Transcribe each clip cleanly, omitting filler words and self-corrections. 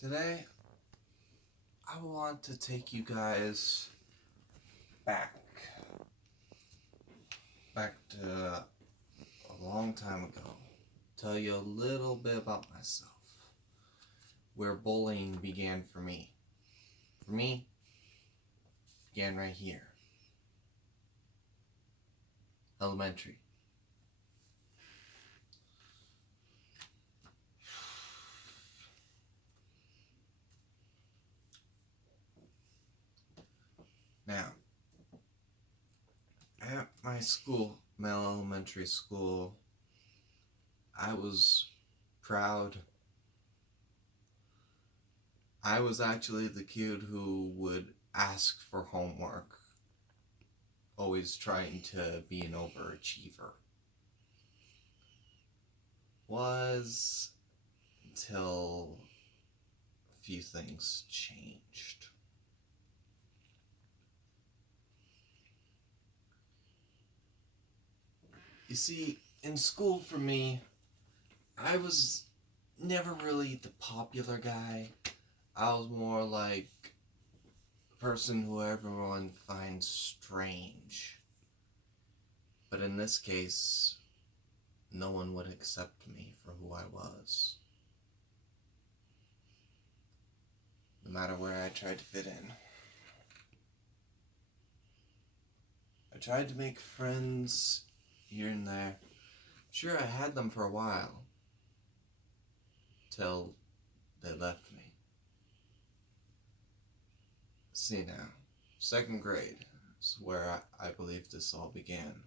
Today, I want to take you guys back to a long time ago. Tell you a little bit about myself. Where bullying began for me. For me, it began right here. Elementary. Now, at my school, my elementary school, I was proud. I was actually the kid who would ask for homework, always trying to be an overachiever. Was until a few things changed. You see, in school for me, I was never really the popular guy. I was more like a person who everyone finds strange. But in this case, no one would accept me for who I was. No matter where I tried to fit in. I tried to make friends here and there. Sure, I had them for a while. Till they left me. See now, second grade is where I believe this all began.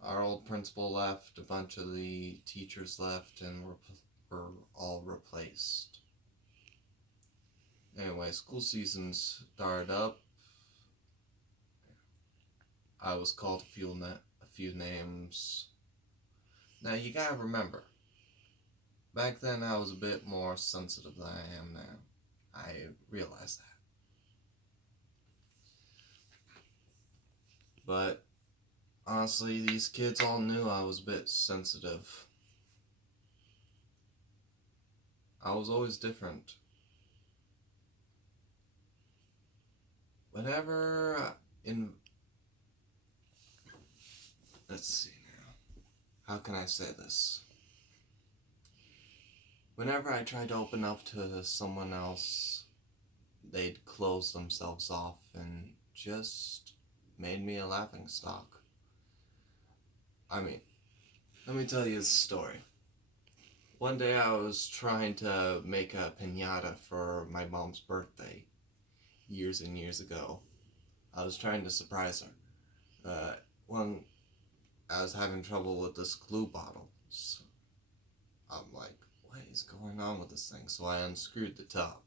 Our old principal left, a bunch of the teachers left, and were all replaced. Anyway, school season started up. I was called a few names. Now you gotta remember, back then I was a bit more sensitive than I am now. I realize that. But honestly, these kids all knew I was a bit sensitive. I was always different. Let's see now. How can I say this? Whenever I tried to open up to someone else, they'd close themselves off and just made me a laughingstock. I mean, let me tell you a story. One day I was trying to make a piñata for my mom's birthday, years and years ago. I was trying to surprise her. When I was having trouble with this glue bottle, so I'm like, what is going on with this thing? So I unscrewed the top.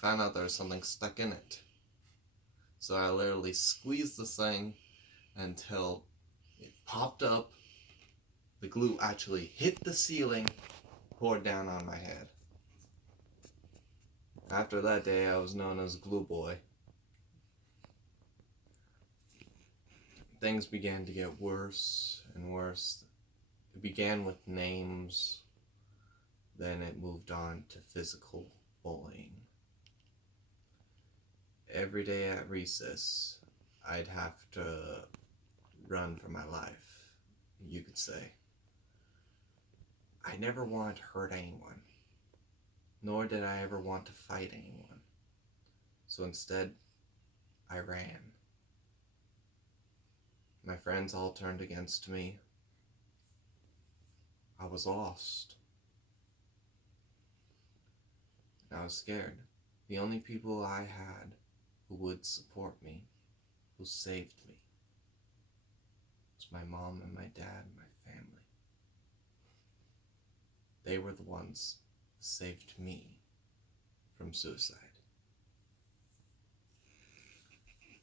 Found out there was something stuck in it. So I literally squeezed this thing until it popped up. The glue actually hit the ceiling, poured down on my head. After that day, I was known as Glue Boy. Things began to get worse and worse. It began with names, then it moved on to physical bullying. Every day at recess, I'd have to run for my life, you could say. I never wanted to hurt anyone, nor did I ever want to fight anyone. So instead, I ran. My friends all turned against me. I was lost. And I was scared. The only people I had who would support me, who saved me, was my mom and my dad and my family. They were the ones who saved me from suicide.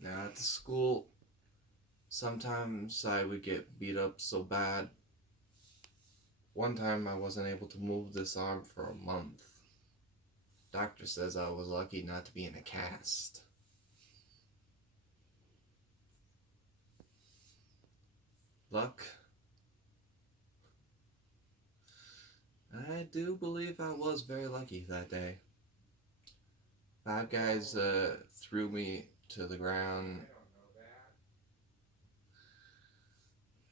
Now at the school, sometimes I would get beat up so bad. One time I wasn't able to move this arm for a month. Doctor says I was lucky not to be in a cast. Luck? I do believe I was very lucky that day. Five guys threw me to the ground.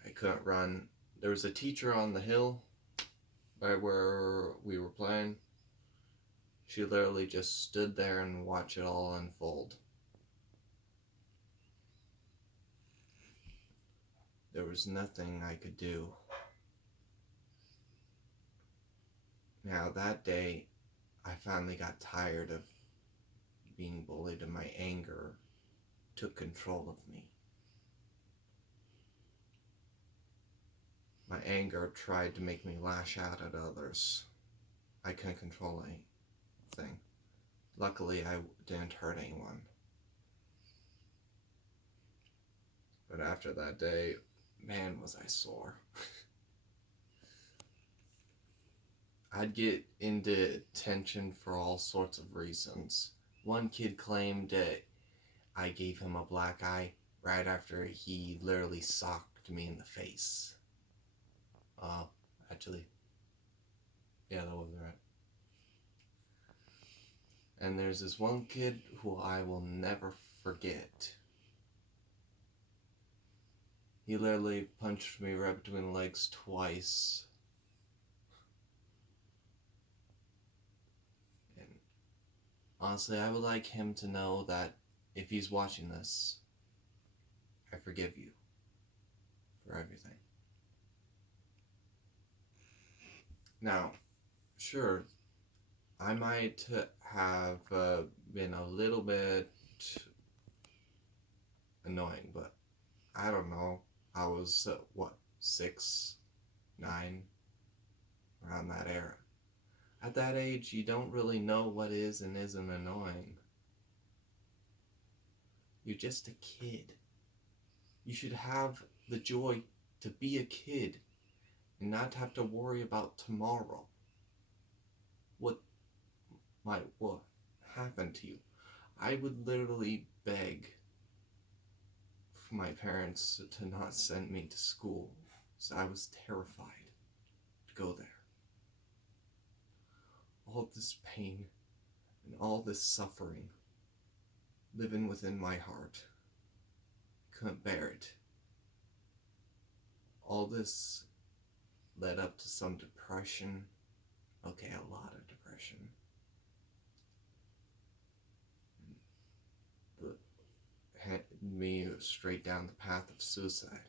I couldn't run. There was a teacher on the hill right where we were playing. She literally just stood there and watched it all unfold. There was nothing I could do. Now, that day, I finally got tired of being bullied, and my anger took control of me. My anger tried to make me lash out at others. I couldn't control anything. Luckily, I didn't hurt anyone. But after that day, man, was I sore. I'd get into tension for all sorts of reasons. One kid claimed that I gave him a black eye right after he literally socked me in the face. Actually, yeah, that was right. And there's this one kid who I will never forget. He literally punched me right between the legs twice. And honestly, I would like him to know that if he's watching this, I forgive you for everything. Now, sure, I might have been a little bit annoying, but I don't know. I was, 6, 9, around that era. At that age, you don't really know what is and isn't annoying. You're just a kid. You should have the joy to be a kid and not have to worry about tomorrow. What happen to you? I would literally beg for my parents to not send me to school, so I was terrified to go there. All this pain and all this suffering living within my heart. I couldn't bear it. All this led up to some depression. Okay, a lot of depression. But headed me straight down the path of suicide.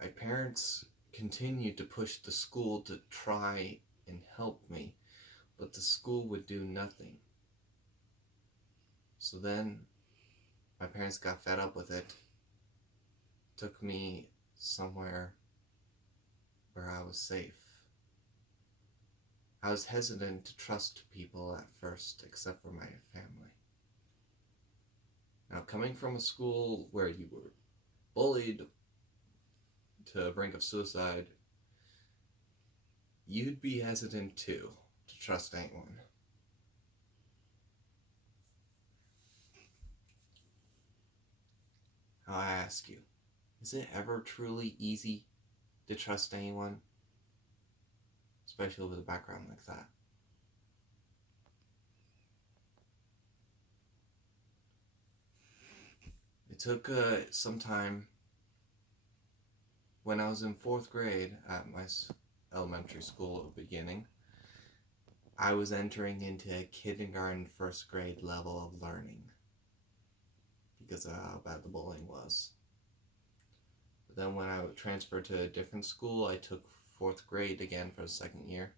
My parents continued to push the school to try and help me, but the school would do nothing. So then my parents got fed up with it, took me somewhere where I was safe. I was hesitant to trust people at first, except for my family. Now, coming from a school where you were bullied to the brink of suicide, you'd be hesitant too to trust anyone. Now I ask you, is it ever truly easy to trust anyone? Especially with a background like that. It took some time. When I was in 4th grade at my elementary school beginning, I was entering into a kindergarten, 1st grade level of learning because of how bad the bullying was. But then when I transferred to a different school, I took 4th grade again for the 2nd year.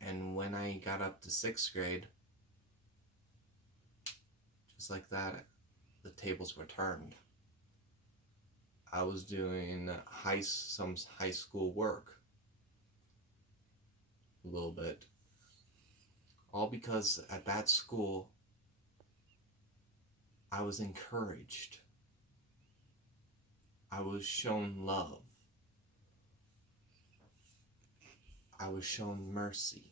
And when I got up to 6th grade, just like that, the tables were turned. I was doing some high school work. A little bit. All because at that school, I was encouraged. I was shown love. I was shown mercy.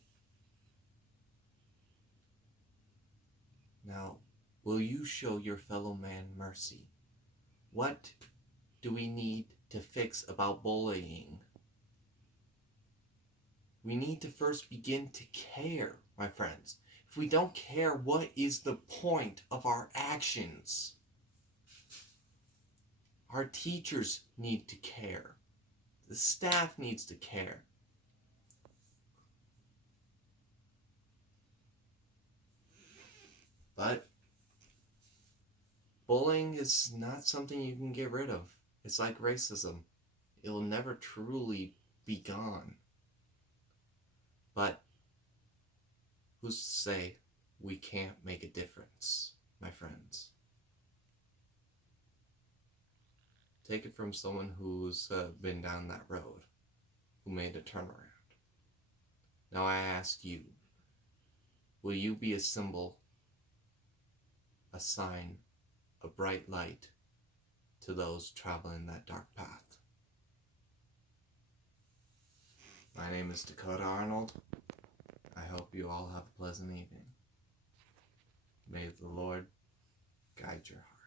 Now, will you show your fellow man mercy? What do we need to fix about bullying? we need to first begin to care, my friends. If we don't care, what is the point of our actions? Our teachers need to care. The staff needs to care. But bullying is not something you can get rid of. It's like racism. It will never truly be gone. But who's to say we can't make a difference, my friends? Take it from someone who's been down that road, who made a turnaround. Now I ask you, will you be a symbol, a sign, a bright light to those traveling that dark path? My name is Dakota Arnold. I hope you all have a pleasant evening. May the Lord guide your heart.